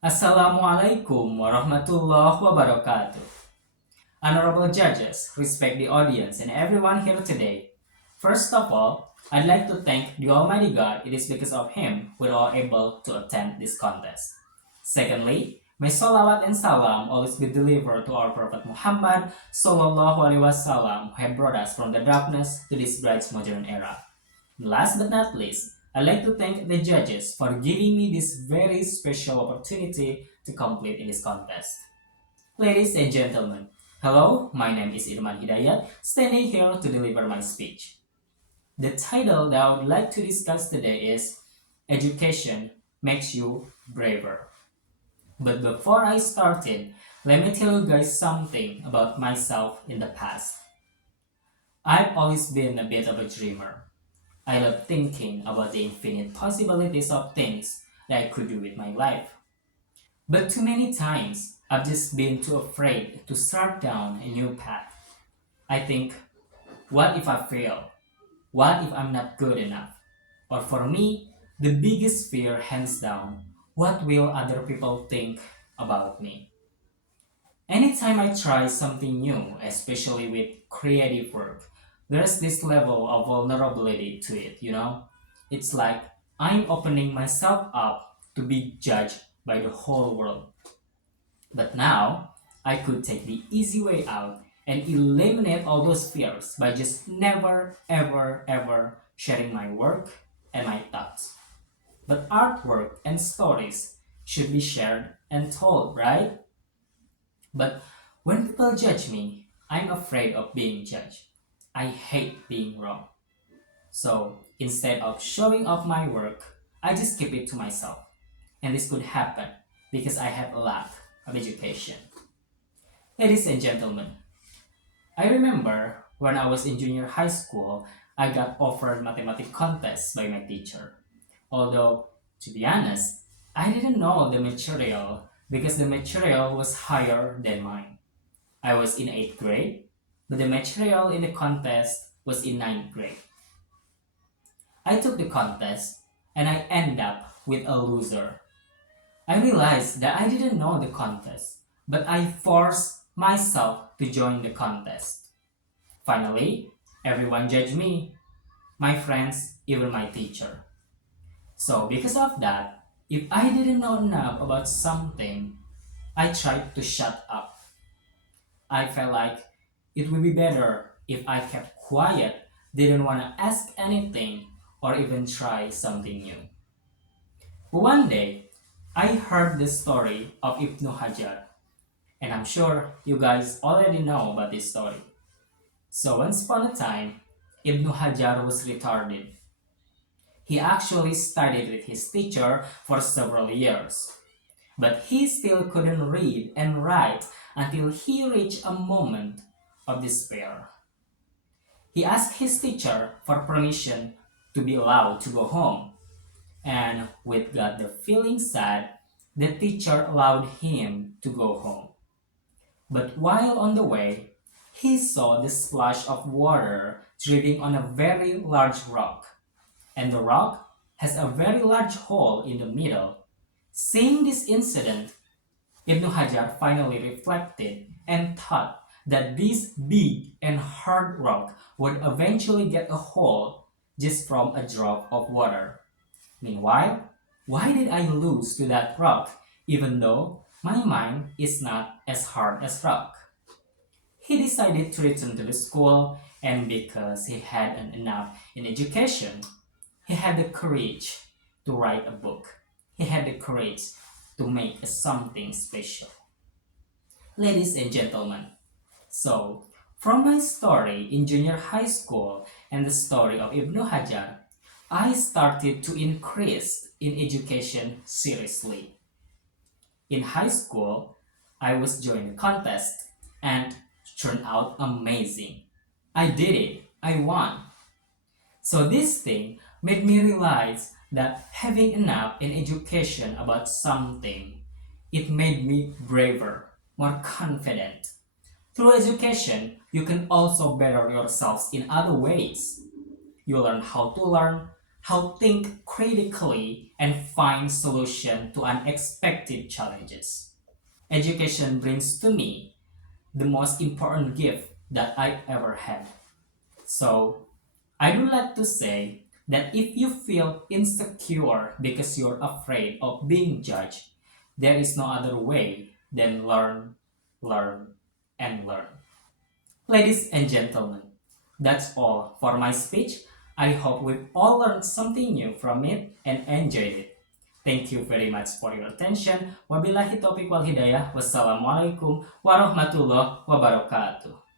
Assalamualaikum warahmatullahi wabarakatuh. Honorable judges, respect the audience and everyone here today. First of all, I'd like to thank the Almighty God. It is because of Him we're all able to attend this contest. Secondly, may salawat and salam always be delivered to our Prophet Muhammad Sallallahu Alaihi Wasallam, who have brought us from the darkness to this bright modern era. Last but not least, I'd like to thank the judges for giving me this very special opportunity to compete in this contest. Ladies and gentlemen, hello, my name is Irman Hidayat, standing here to deliver my speech. The title that I would like to discuss today is Education Makes You Braver. But before I started, let me tell you guys something about myself in the past. I've always been a bit of a dreamer. I love thinking about the infinite possibilities of things that I could do with my life. But too many times, I've just been too afraid to start down a new path. I think, what if I fail? What if I'm not good enough? Or for me, the biggest fear, hands down, what will other people think about me? Anytime I try something new, especially with creative work, there's this level of vulnerability to it. It's like I'm opening myself up to be judged by the whole world. But now, I could take the easy way out and eliminate all those fears by just never, ever, ever sharing my work and my thoughts. But artwork and stories should be shared and told, right? But when people judge me, I'm afraid of being judged. I hate being wrong. So instead of showing off my work, I just keep it to myself. And this could happen because I have a lack of education. Ladies and gentlemen, I remember when I was in junior high school, I got offered mathematics contests by my teacher. Although, to be honest, I didn't know the material because the material was higher than mine. I was in 8th grade, but the material in the contest was in 9th grade. I took the contest and I ended up with a loser. I realized that I didn't know the contest, but I forced myself to join the contest. Finally, everyone judged me, my friends, even my teacher. So, because of that, if I didn't know enough about something, I tried to shut up. I felt like it would be better if I kept quiet, didn't want to ask anything, or even try something new. But one day, I heard the story of Ibn Hajar, and I'm sure you guys already know about this story. So once upon a time, Ibn Hajar was retarded. He actually studied with his teacher for several years, but he still couldn't read and write until he reached a moment of despair. He asked his teacher for permission to be allowed to go home, and with God the feeling sad, the teacher allowed him to go home. But while on the way, he saw the splash of water dripping on a very large rock, and the rock has a very large hole in the middle. Seeing this incident, Ibn Hajar finally reflected and thought that this big and hard rock would eventually get a hole just from a drop of water. Meanwhile, why did I lose to that rock even though my mind is not as hard as rock? He decided to return to the school, and because he hadn't enough in education, he had the courage to write a book. He had the courage to make something special. Ladies and gentlemen, so from my story in junior high school and the story of Ibn Hajar, I started to increase in education seriously. In high school, I was joined a contest and turned out amazing. I did it. I won. So this thing made me realize that having enough in education about something, it made me braver, more confident. Through education, you can also better yourselves in other ways. You learn how to learn, how think critically and find solution to unexpected challenges. Education brings to me the most important gift that I ever had. So, I would like to say that if you feel insecure because you're afraid of being judged, there is no other way than learn, and learn. Ladies and gentlemen, that's all for my speech. I hope we've all learned something new from it and enjoyed it. Thank you very much for your attention. Wabillahi taufiq wal hidayah. Wassalamualaikum warahmatullahi wabarakatuh.